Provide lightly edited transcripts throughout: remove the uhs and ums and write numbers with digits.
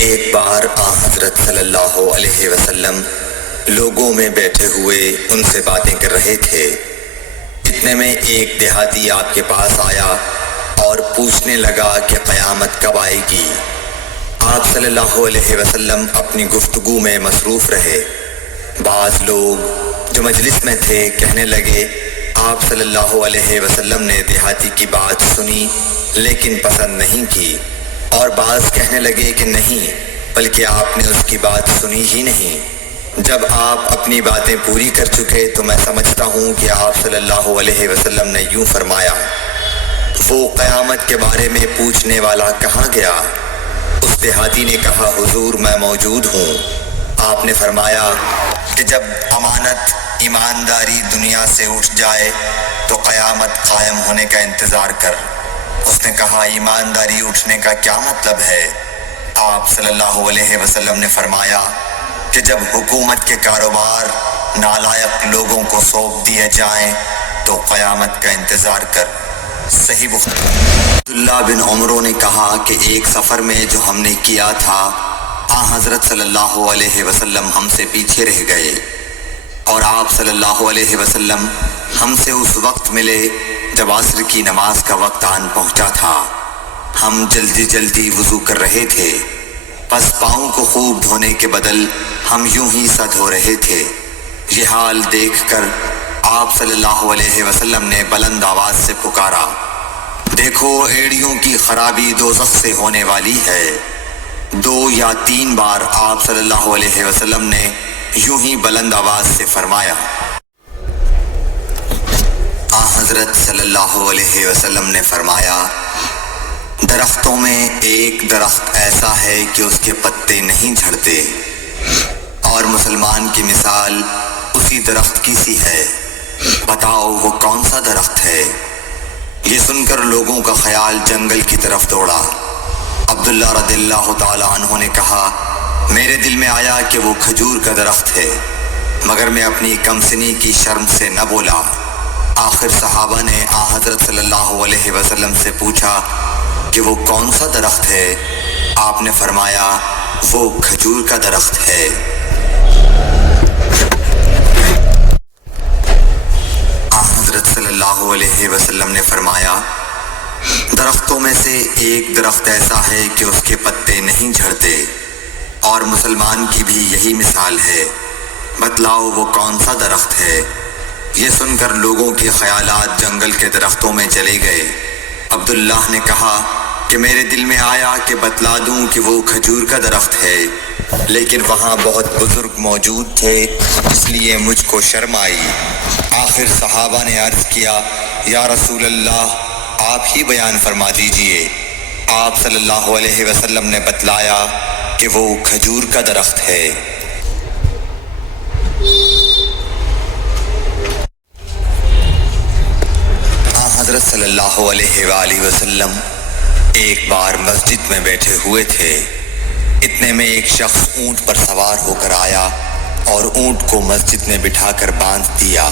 ایک بار حضرت صلی اللہ علیہ وسلم لوگوں میں بیٹھے ہوئے ان سے باتیں کر رہے تھے۔ اتنے میں ایک دیہاتی آپ کے پاس آیا اور پوچھنے لگا کہ قیامت کب آئے گی۔ آپ صلی اللہ علیہ وسلم اپنی گفتگو میں مصروف رہے۔ بعض لوگ جو مجلس میں تھے کہنے لگے آپ صلی اللہ علیہ وسلم نے دیہاتی کی بات سنی لیکن پسند نہیں کی، اور بعض کہنے لگے کہ نہیں بلکہ آپ نے اس کی بات سنی ہی نہیں۔ جب آپ اپنی باتیں پوری کر چکے تو میں سمجھتا ہوں کہ آپ صلی اللہ علیہ وسلم نے یوں فرمایا، وہ قیامت کے بارے میں پوچھنے والا کہاں گیا؟ اس دیہاتی نے کہا حضور میں موجود ہوں۔ آپ نے فرمایا کہ جب امانت ایمانداری دنیا سے اٹھ جائے تو قیامت قائم ہونے کا انتظار کر۔ اس نے کہا ایمانداری اٹھنے کا کیا مطلب ہے؟ آپ صلی اللہ علیہ وسلم نے فرمایا کہ جب حکومت کے کاروبار نالائق لوگوں کو سونپ دیے جائیں تو قیامت کا انتظار کر۔ صحیح بخاری۔ عبداللہ بن عمرو نے کہا کہ ایک سفر میں جو ہم نے کیا تھا حضرت صلی اللہ علیہ وسلم ہم سے پیچھے رہ گئے، اور آپ صلی اللہ علیہ وسلم ہم سے اس وقت ملے جب عصر کی نماز کا وقت آن پہنچا تھا۔ ہم جلدی جلدی وضو کر رہے تھے، پس پاؤں کو خوب دھونے کے بدل ہم یوں ہی سا دھو رہے تھے۔ یہ حال دیکھ کر آپ صلی اللہ علیہ وسلم نے بلند آواز سے پکارا، دیکھو ایڑیوں کی خرابی دوزخ سے ہونے والی ہے۔ 2 یا 3 بار آپ صلی اللہ علیہ وسلم نے یوں ہی بلند آواز سے فرمایا۔ حضرت صلی اللہ علیہ وسلم نے فرمایا، درختوں میں ایک درخت ایسا ہے کہ اس کے پتے نہیں جھڑتے، اور مسلمان کی مثال اسی درخت کی سی ہے، بتاؤ وہ کون سا درخت ہے؟ یہ سن کر لوگوں کا خیال جنگل کی طرف دوڑا۔ عبداللہ رضی اللہ تعالی عنہ نے کہا میرے دل میں آیا کہ وہ کھجور کا درخت ہے، مگر میں اپنی کم سنی کی شرم سے نہ بولا۔ آخر صحابہ نے حضرت صلی اللہ علیہ وسلم سے پوچھا کہ وہ کون سا درخت ہے؟ آپ نے فرمایا وہ کھجور کا درخت ہے۔ حضرت صلی اللہ علیہ وسلم نے فرمایا، درختوں میں سے ایک درخت ایسا ہے کہ اس کے پتے نہیں جھڑتے، اور مسلمان کی بھی یہی مثال ہے، بتلاؤ وہ کون سا درخت ہے؟ یہ سن کر لوگوں کے خیالات جنگل کے درختوں میں چلے گئے۔ عبداللہ نے کہا کہ میرے دل میں آیا کہ بتلا دوں کہ وہ کھجور کا درخت ہے، لیکن وہاں بہت بزرگ موجود تھے اس لیے مجھ کو شرم آئی۔ آخر صحابہ نے عرض کیا یا رسول اللہ آپ ہی بیان فرما دیجئے۔ آپ صلی اللہ علیہ وسلم نے بتلایا کہ وہ کھجور کا درخت ہے۔ حضرت صلی اللہ علیہ وآلہ وسلم ایک بار مسجد میں بیٹھے ہوئے تھے۔ اتنے میں ایک شخص اونٹ پر سوار ہو کر آیا اور اونٹ کو مسجد میں بٹھا کر باندھ دیا۔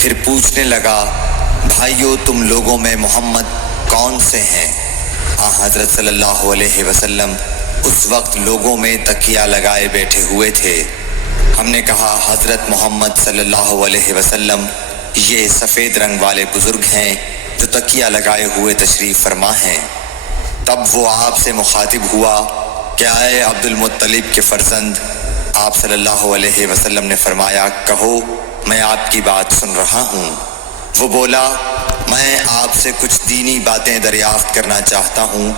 پھر پوچھنے لگا بھائیو تم لوگوں میں محمد کون سے ہیں؟ حضرت صلی اللہ علیہ وسلم اس وقت لوگوں میں تکیہ لگائے بیٹھے ہوئے تھے۔ ہم نے کہا حضرت محمد صلی اللہ علیہ وسلم یہ سفید رنگ والے بزرگ ہیں جو تکیہ لگائے ہوئے تشریف فرما ہیں۔ تب وہ آپ سے مخاطب ہوا کہ اے عبد المطلب کے فرزند، آپ صلی اللہ علیہ وسلم نے فرمایا کہو میں آپ کی بات سن رہا ہوں۔ وہ بولا میں آپ سے کچھ دینی باتیں دریافت کرنا چاہتا ہوں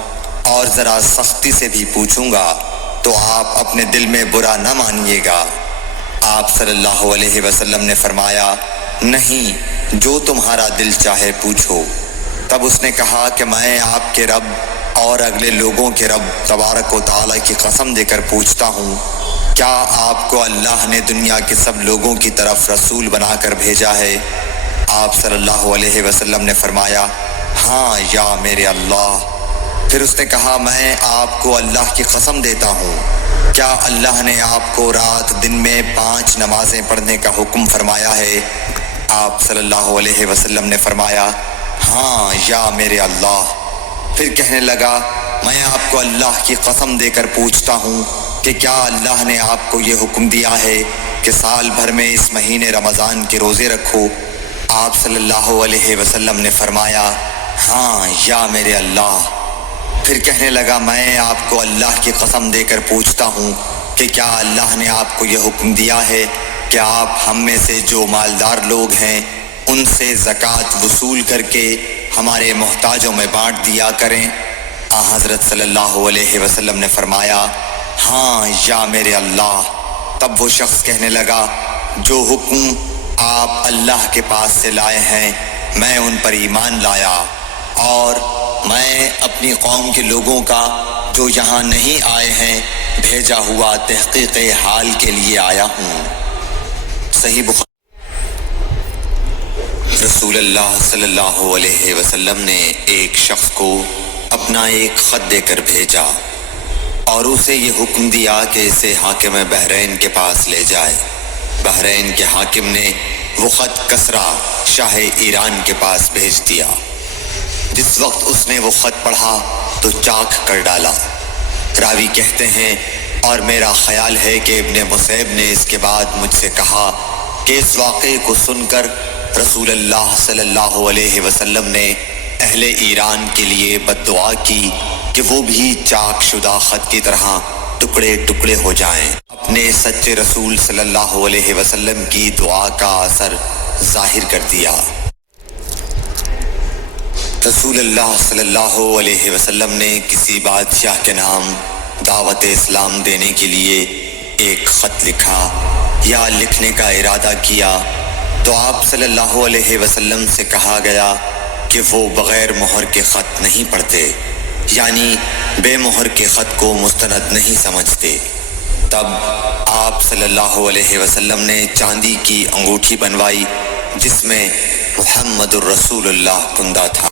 اور ذرا سختی سے بھی پوچھوں گا تو آپ اپنے دل میں برا نہ مانیے گا۔ آپ صلی اللہ علیہ وسلم نے فرمایا نہیں، جو تمہارا دل چاہے پوچھو۔ تب اس نے کہا کہ میں آپ کے رب اور اگلے لوگوں کے رب تبارک و تعالیٰ کی قسم دے کر پوچھتا ہوں، کیا آپ کو اللہ نے دنیا کے سب لوگوں کی طرف رسول بنا کر بھیجا ہے؟ آپ صلی اللہ علیہ وسلم نے فرمایا ہاں یا میرے اللہ۔ پھر اس نے کہا میں آپ کو اللہ کی قسم دیتا ہوں، کیا اللہ نے آپ کو رات دن میں 5 نمازیں پڑھنے کا حکم فرمایا ہے؟ آپ صلی اللہ علیہ وسلم نے فرمایا ہاں یا میرے اللہ۔ پھر کہنے لگا میں آپ کو اللہ کی قسم دے کر پوچھتا ہوں کہ کیا اللہ نے آپ کو یہ حکم دیا ہے کہ سال بھر میں اس مہینے رمضان کے روزے رکھو؟ آپ صلی اللہ علیہ وسلم نے فرمایا ہاں یا میرے اللہ۔ پھر کہنے لگا میں آپ کو اللہ کی قسم دے کر پوچھتا ہوں کہ کیا اللہ نے آپ کو یہ حکم دیا ہے کہ آپ ہم میں سے جو مالدار لوگ ہیں ان سے زکوٰۃ وصول کر کے ہمارے محتاجوں میں بانٹ دیا کریں؟ حضرت صلی اللہ علیہ وسلم نے فرمایا ہاں یا میرے اللہ۔ تب وہ شخص کہنے لگا جو حکم آپ اللہ کے پاس سے لائے ہیں میں ان پر ایمان لایا، اور میں اپنی قوم کے لوگوں کا جو یہاں نہیں آئے ہیں بھیجا ہوا تحقیق حال کے لیے آیا ہوں۔ صحیح بخاری۔ رسول اللہ صلی اللہ علیہ وسلم نے ایک شخص کو اپنا ایک خط دے کر بھیجا اور اسے یہ حکم دیا کہ اسے حاکم بحرین کے پاس لے جائے۔ بحرین کے حاکم نے وہ خط کسریٰ شاہ ایران کے پاس بھیج دیا۔ جس وقت اس نے وہ خط پڑھا تو چاک کر ڈالا۔ راوی کہتے ہیں اور میرا خیال ہے کہ ابن مسیب نے اس کے بعد مجھ سے کہا کہ اس واقعے کو سن کر رسول اللہ صلی اللہ علیہ وسلم نے اہل ایران کے لیے بد دعا کی کہ وہ بھی چاک شدہ خط کی طرح ٹکڑے ٹکڑے ہو جائیں۔ اپنے سچے رسول صلی اللہ علیہ وسلم کی دعا کا اثر ظاہر کر دیا۔ رسول اللہ صلی اللہ علیہ وسلم نے کسی بادشاہ کے نام دعوت اسلام دینے کے لیے ایک خط لکھا یا لکھنے کا ارادہ کیا تو آپ صلی اللہ علیہ وسلم سے کہا گیا کہ وہ بغیر مہر کے خط نہیں پڑھتے، یعنی بے مہر کے خط کو مستند نہیں سمجھتے۔ تب آپ صلی اللہ علیہ وسلم نے چاندی کی انگوٹھی بنوائی جس میں محمد الرسول اللہ کندہ تھا۔